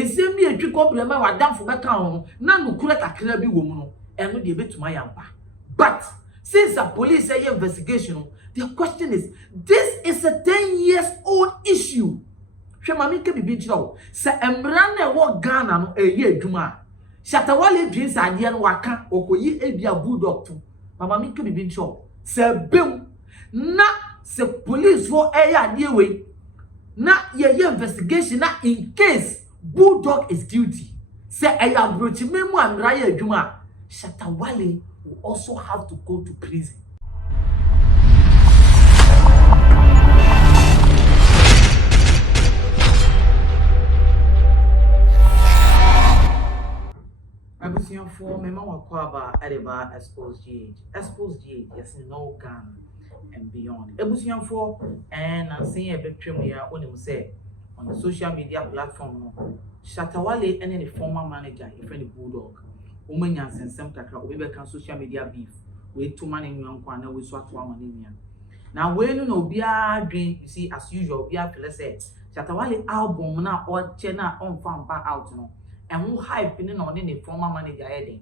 ensem bi etwi kobrema wadamfo beka ho na no kura kakra bi wo mu no eno de betuma yampa. But since the police say investigation, the question is, this is a 10-year-old issue. Shemami ke bibi chiro. Se emra na wo Ghana no eye adwuma. Shatta Wale dreams ade no waka okoyi ebia Bulldog to. Mama mi ke bibi chiro. Se bem na se police for eye ade we. Na ye investigation na in case Bulldog is guilty. Se eya brochi memu amra ye adwuma. Shatta Wale will also have to go to prison. Abusian for me mama kwaba edeba Xposedgh. Xposedgh yes no Ghana and beyond. Abusian for and I'm saying a bit premier when him say on the social media platform no. Shatta Wale and the former manager, if any Bulldog. Women and some kakra we be can social media beef we too many nwan kwa na we so ato amania na we no bia dwen you see as usual bia feel say Shatta Wale album na o che na on fan ba out no and who hype ni na on the former manager heading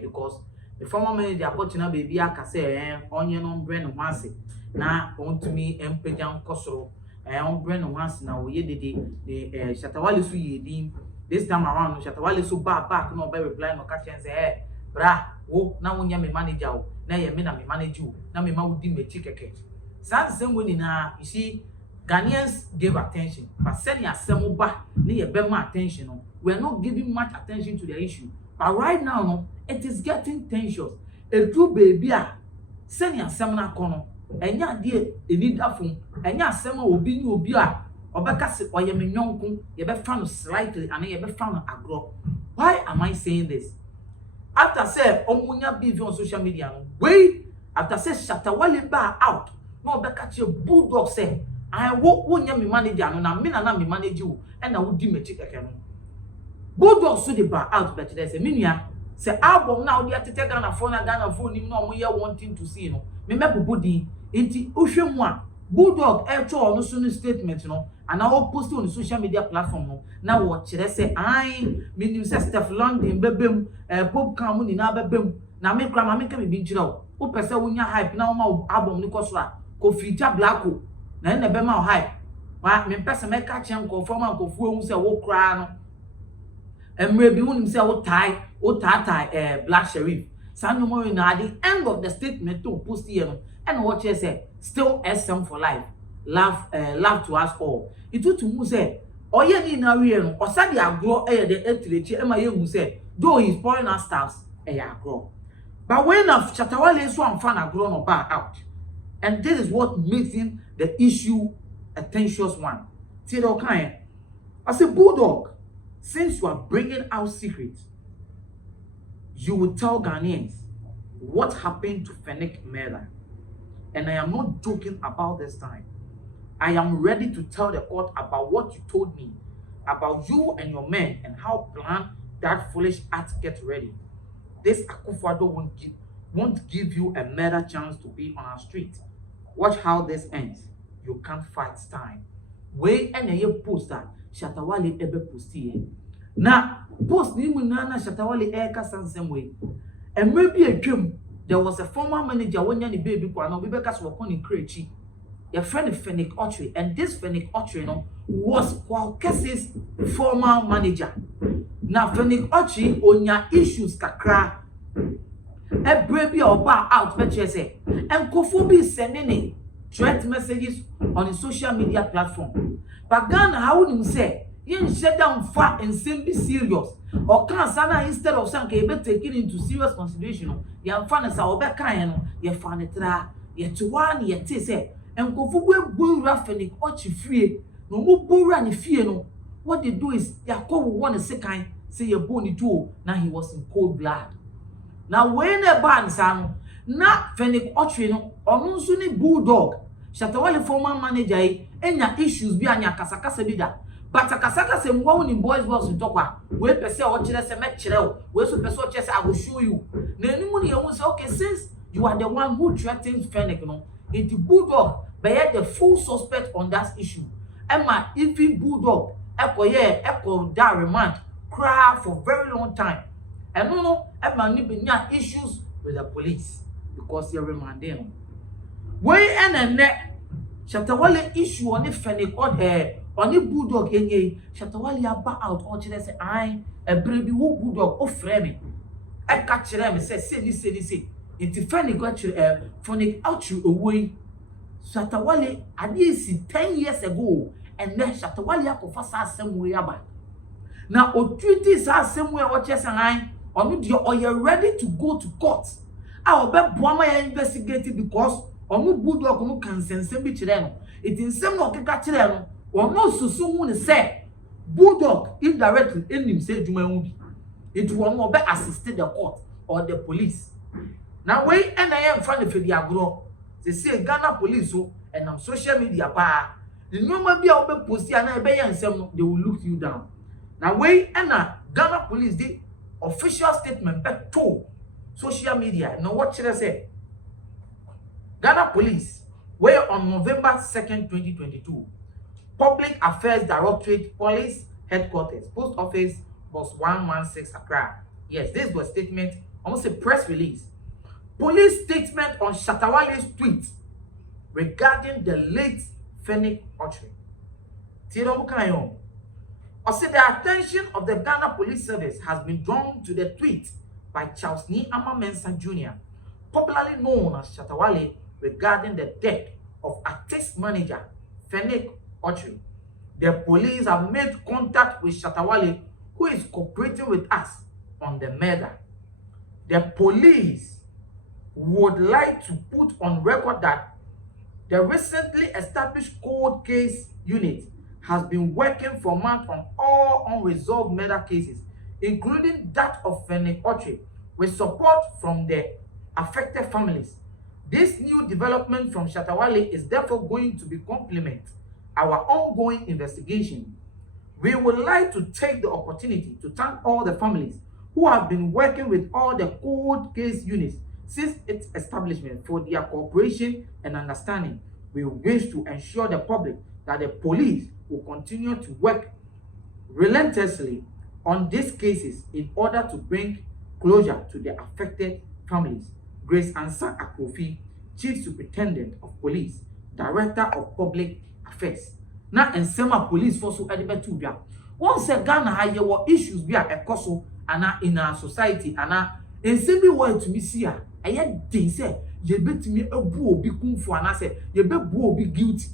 because the former manager got na baby aka say onye no brand no ase na on to me empejan kosoro on brand no ase na we ye the Shatta Wale so ye din. This time around, Shatta Wale so back no be reply no catch and say, hey, bra, oh, now when you me manager, now you mean me manage you, now me ma would me chickeke. Sad the same way now, you see, Ghanaians gave attention, but sending a semo back, near Bema attention. No. We are not giving much attention to the issue. But right now, no, it is getting tensions. A true baby, sending a seminar corner, and ya dear, a need that phone, and ya semo will be new beer. Obekasi oyeme nyonku ye be found slightly and ye be found agro. Why am I saying this? After say omunya beef on social media no wait after say Shatta Wale ba out no obekachi Bulldog say I wo nya me manager no na me na me manage you and na wo di mechi keke no Bulldog so the ba out but there say menua say album na wo di atete Ghana phone nim na omo ye wanting to see no me mebobodi enti ohwemu a Bulldog no so no statement no and now post on the social media platform no now what kire say I meaning say Steph London bebem pop kan mu ni na bebem na me kra ma me ka me bi nkira o pese wo nya hype na wo ma album ni ko so a ko feature blacko na na be ma hype wa me pese me ka chen ko form an ko fu hu say wo kra no emre bi wonim say wo tie Black Sheriff sanu mo na at the end of the statement to post here no and what you say still SM for life. Love to us all. It would to mu say, oye ni na we no, osadi agro the etrechi e ma ye mu say, though he's pouring our stars agro. But when of Shatta Wale so am fan agro no back out. And this is what makes him the issue a tensious one. See the kind. I say Bulldog, since you are bringing out secrets, you will tell Ghanaians what happened to Fennec murder. And I am not joking about this time. I am ready to tell the court about what you told me, about you and your men, and how planned that foolish act get ready. This Akufo-Addo won't give you a murder chance to be on our street. Watch how this ends. You can't fight time. Way and a poster, Shatta Wale ebe posti. Na post ni munana Shatta Wale eka san same way. And maybe a dream. There was a former manager when you baby kwano we bekas work on in Krechi. Your friend Fennec Okyere, and this Fennec Okyere no was Kwalkese's former manager. Now Fennec Okyere onya issues kakra. A baby or bar out betche say and Kofobi sending threat messages on the social media platform. But Ghana how would you say you shut down far and simply serious? Or can sana instead of some be taken into serious consideration? Ya fan is our back no, ya fan it ya to one ya say, and go for Fennec Okyere free. No more bura ni fear no. What they do is ya call one second, say your bony too. Now he was in cold blood. Now when a band san na Fennec Okyere no, or no Bulldog, Shatta Wale former manager, enya issues be anya kasakasa bida. But akasaka se mwa ni boys to talk wa we pese o kire se me kire o we so pese o kire se I will show you na enimu ni ehun say okay since you are the one who threatened Fennec no into Bulldog be the full suspect on that issue. Emma even Bulldog Echo that remand cry for very long time. And no, Emma Nibina issues with the police because you're remanding. Way and net Shatta Wale issue on the Fennec Okyere on the Bulldog any Shatta Wale about out on say I a baby who Bulldog or framing. I catch them and say this. It's Fennec Okyere away. Shatta Wale at least 10 years ago, and then Shatta Wale akofasa somewhere about. Now, o treaties are somewhere or just an or you're ready to go to court. I will bet Boama investigated because or no Bulldog no can sense be chileno. It in some no chileno or no soon say Bulldog indirectly in him say Juma. It will not be assisted the court or the police. Now, wait, and I am front of the agro. They say Ghana police and on social media pa. The number be open post and I be and some they will look you down. Now wait and Ghana police the official statement back to social media. Now what should I say? Ghana police were on November 2nd, 2022. Public Affairs Directorate Police Headquarters, Post Office Box 116 Accra. Yes, this was statement, almost a press release. Police statement on Shatta Wale's tweet regarding the late Fennec Okyere. I said the attention of the Ghana Police Service has been drawn to the tweet by Charles Ni Ama Mensah Jr., popularly known as Shatta Wale, regarding the death of artist manager Fennec Okyere. The police have made contact with Shatta Wale, who is cooperating with us on the murder. The police would like to put on record that the recently established cold case unit has been working for months on all unresolved murder cases, including that of Fennec Okyere, with support from the affected families. This new development from Shatta Wale is therefore going to be complement our ongoing investigation. We would like to take the opportunity to thank all the families who have been working with all the cold case units since its establishment for their cooperation and understanding. We wish to ensure the public that the police will continue to work relentlessly on these cases in order to bring closure to the affected families. Grace Ansa Akrofi, Chief Superintendent of Police, Director of Public Affairs. Now, and some police force who edited to them. Once a Ghana had your issues be a coso and in our society and in simply word to me see her. I had things say, you bet me a boo be kung for an asset, you bet boo be guilty.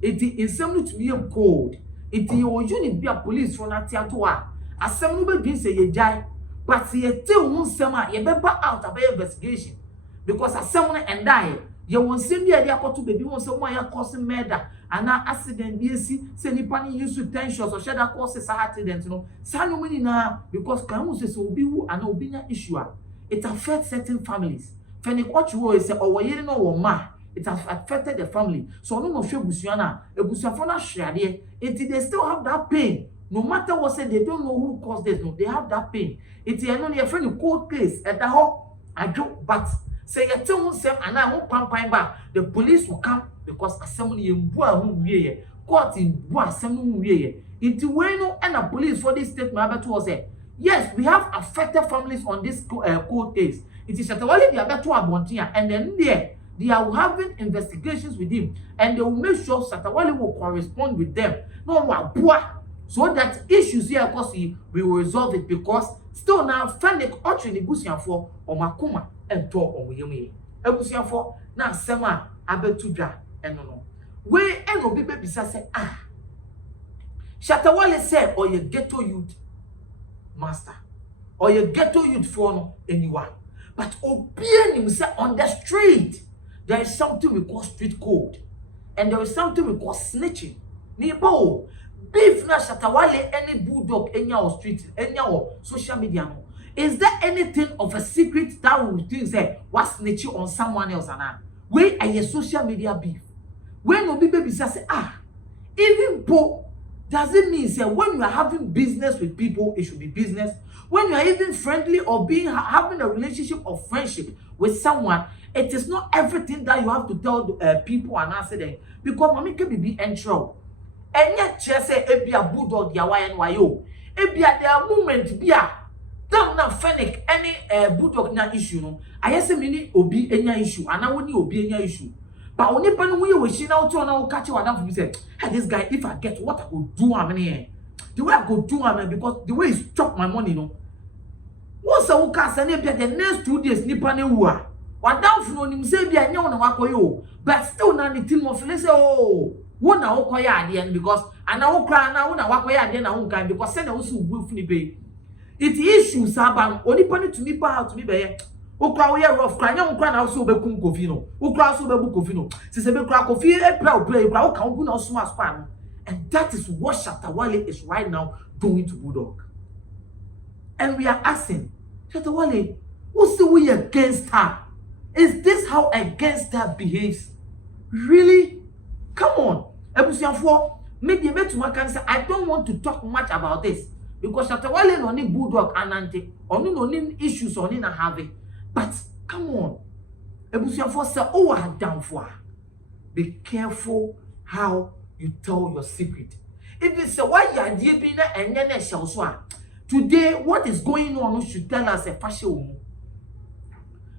It is similar to me a code. It is your unit be a police from a theater. As some will be say you die, but see a tail won't summer, you bet out of investigation. Because as someone and die, you won't send the idea to baby on someone causing murder and now accident BC, send the panny use to tensions or shadow causes accident, Sanumini now because Camus will be an obedient issue. It affects certain families. Fennec Okyere is or no ma. It has affected the family. So no more Busiana, a Busiafona share they still have that pain. No matter what said, they don't know who caused this. No, they have that pain. It's only a friend cold case at the home. I joke, but say you tell them and I won't pump back. The police will come because assembly in Boa who ye court in Boa assembly ye. It's when and a police for this statement to say. Yes, we have affected families on this court case. It is Shatta Wale they are better to and then they are having investigations with him, and they will make sure Shatta Wale will correspond with them. No, so that issues here, of course, we will resolve it because still now Fennec Okyere the Busian for Omakuma and talk on Yumi. A Busian for now Sema Abetudra and no. We and Obi baby say, Shatta Wale said, or your ghetto youth master, or your ghetto youth for anyone. But Obian himself on the street, there is something we call street code, and there is something we call snitching. Nibo, beef na Shatta Wale any Bulldog, any our street, any our social media. No. Is there anything of a secret that we think say what snitching on someone else? Where are your social media beef? When Obi baby say even po. Does it mean say when you are having business with people, it should be business? When you are even friendly or having a relationship of friendship with someone, it is not everything that you have to tell people and answer them. Because mommy can be in trouble. Enye chese ebia Bulldog ya waye nwayo. Ebia there moment bia down na Fennec any Bulldog na issue no. Ayese mini obi enya issue ana woni obi enya issue. But only pan we wishi na to na catch you down for me say, hey, this guy if I get what I go do am here. The way I go do am because the way he chop my money no. Once I will cast the next 2 days nipa ne wu a. Wa down for no nim say bia nya wona wakoyo. But still na the team of say oh wona wakoya ade because ana wokra na wona wakoya ade na wonkan because say na wo su bu funi be. It issues aban onipa ne to me pa to me be ukra we rough kra nya nkra na so be kum kofi no ukra so be bu kofi no se be kra kofi e pra play kra wo kan ku na so aspa no and that is what Shatta Wale is right now doing to Bulldog. And we are asking Shatta Wale, who say we against her? Is this how a gangster behaves? Really? Come on. Ebusianfo, maybe metuma can say I don't want to talk much about this because Shatta Wale no ni Bulldog anante onu no ni issues oni na have. But come on. Ebusianfo say oh I down for. Be careful how you tell your secret. If you say why you are deep na enye na shall so today what is going on should tell us a fashion.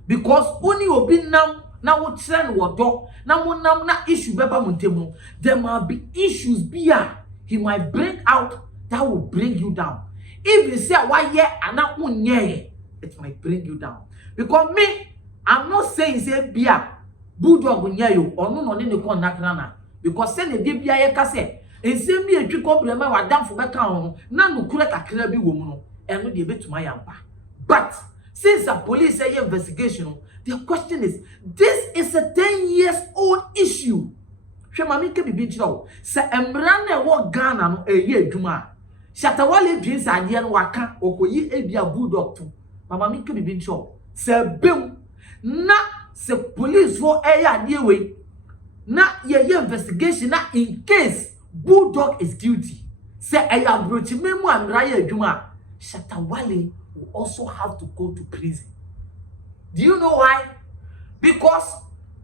Because only obi nam na wo trend wo do na mo nam na issue beba montemu there might be issues bia he might bring out that will bring you down. If you say why ye ana unye it might bring you down. Because me I'm not saying say bia Bulldog unye yo onu no ne ko nakana because say ne de bia ye ka say ensem bi atwi problem wa damfo beka ho na nukure kakra bi wo mu no eno de betuma yampa. But since the police say investigation, the question is, this is a 10 years old issue. Shemami ke bibi nchiro. Se emra na wo Ghana no eye adwuma. Shatta Wale dreams ade no waka okoyi ebia Bulldog to. Mama mi ke bibi nchiro. Se bem na se police for eye ade we. Na ye investigation na in case Bulldog is guilty. Se eya brochi memu amra ye adwuma. Shatta Wale will also have to go to prison. Do you know why? Because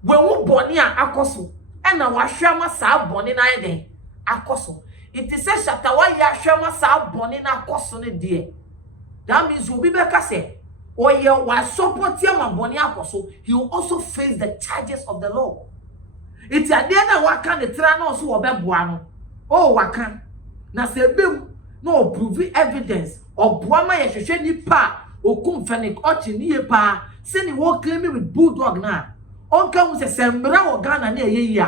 when we born here akoso and na wahwema sa born na eden akoso it is said Shatta Wale ahwema sa born na akoso ne de. That means we be say or ye wa support him born akoso he will also face the charges of the law. It's a day na waka ne tra na so obeboa no oh waka na se bem no prove evidence or Brahma yeshwe ni pa okum Fennec Okyere ni pa se ni wo claim with Bulldog na onka mu se sembra wo Ghana na ye.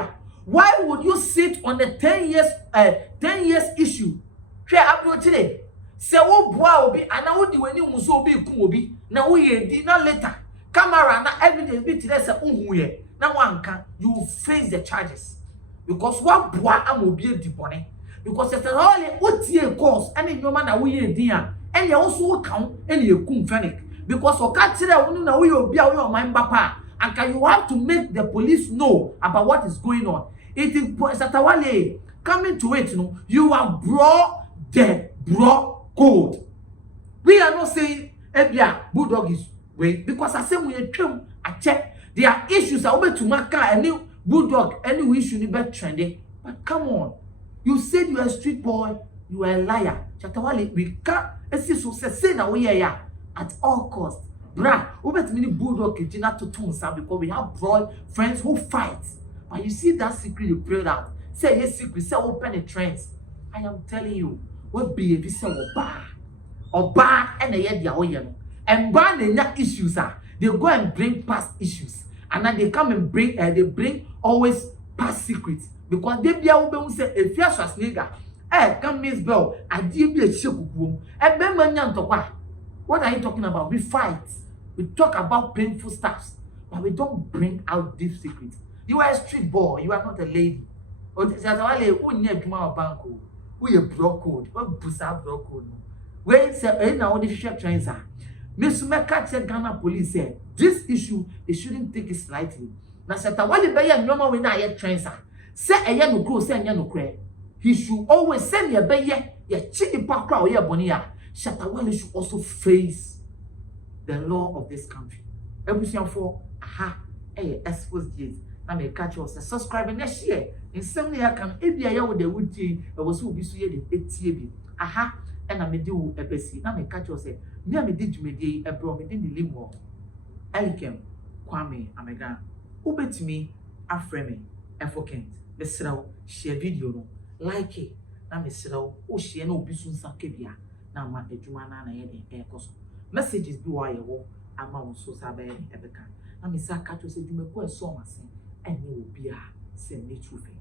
Why would you sit on the 10 years issue? Hwe abrochire se wo boa obi ana wo di wani mu so obi kum obi na wo ye di na later camera na evidence bi tire se unhu ye na wanka you face the charges because what boa am obi edi bone because Shatta Wale otie course and nyoma na wo ye di a and you also count and you come Fennec because o ka tire wonu na we obi a we o man papa and can you have to make the police know about what is going on. It is Shatta Wale coming to it, you are brought the bro code. We are not saying ebia Bulldog is way because I say we twem I check there are issues are over to maka and new Bulldog any issue ni be trendy. But come on, you said you are a street boy, you are a liar. Shatta Wale we can't so say na we ya at all costs. Bra, over to many Bulldog kejina to tunsa because we have broad friends who fight. But you see that secret you prayed out. Say yes secret, say open the trends. I am telling you, what be if you say oba and the year oyen and ban the issues they go and bring past issues and then they come and bring they bring always past secrets because they be able to say if you are nigga come Miss Bell I did be a shekuku and ben manyan tokwa. What are you talking about? We fight, we talk about painful stuff, but we don't bring out deep secrets. You are a street boy, you are not a lady. Or Shatta Wale who near Juma Banco, who a bro code, what busa bro code. Wait, say now the ship trains are. Miss Mecca said Ghana police said this issue they shouldn't take it slightly. Now Shatta Wale be a normal when I trains are. Say a young crow, say a cray. He should always send your bay ye chili park or your bonia. Shatta Wale should also face the law of this country. Every for aha Xposed na me catch you say subscribe and share nsem na ya kan ebia ya wo de wutie e wo so obi so ye de etie bi aha e na me de wo ebesi na me catch you say me a me de dwumedie e bro me de limo Elikem Kwame Amega ubetimi afreme efokent mesrawo share video no like it na mesrawo o share na obi sunsa kebia na ma adwuma na ye de ekoso messages bi wa ye wo ama wo so sabe ebeka na mesaka to se dwumeko eso masen ene obi a se ne trufe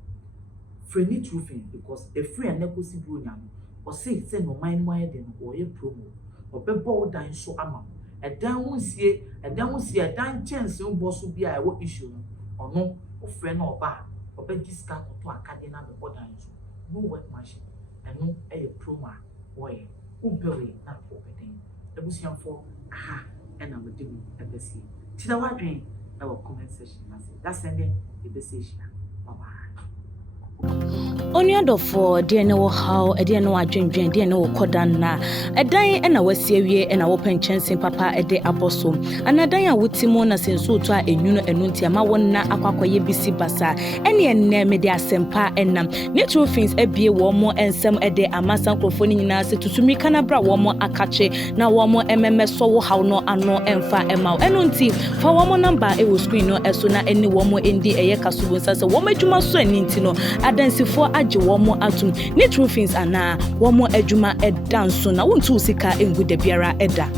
free trufe because a free and nekosi bronya no o say no mind mo ye de no o ye promo obebo wo dan so ama edan hunsie edan chance mbo so bia e wo issue no ono o frɛ na oba obegi ska koto akade na be bodan so no work machine eno e promo a wo ye ubewe na obeden ebusianfo aha ena we dem ebesi tida wadwen e wo comment section na say that send the message bye bye. Only for dear no how a dear no adwendwen dear no kodan na edan na wasie wie na wo penchen papa ede aboso anadan a wutimo na senso to a enwuno enunti ama won na akwakoye bisi basa ene enne me de asempa enam natural things ebie wo mo ensem ede amasan krofo ni nyina se tutumi kana bra wo mo akache na wo mo emmeso wo haw no ano emfa ema enunti fa wo mo number e wo screen no eso na ene wo mo endi eye kasubo nsa wo madwuma so aninti no adansifo age womo atum ni true things ana womo adwuma edanso na wontu sika engu da biara eda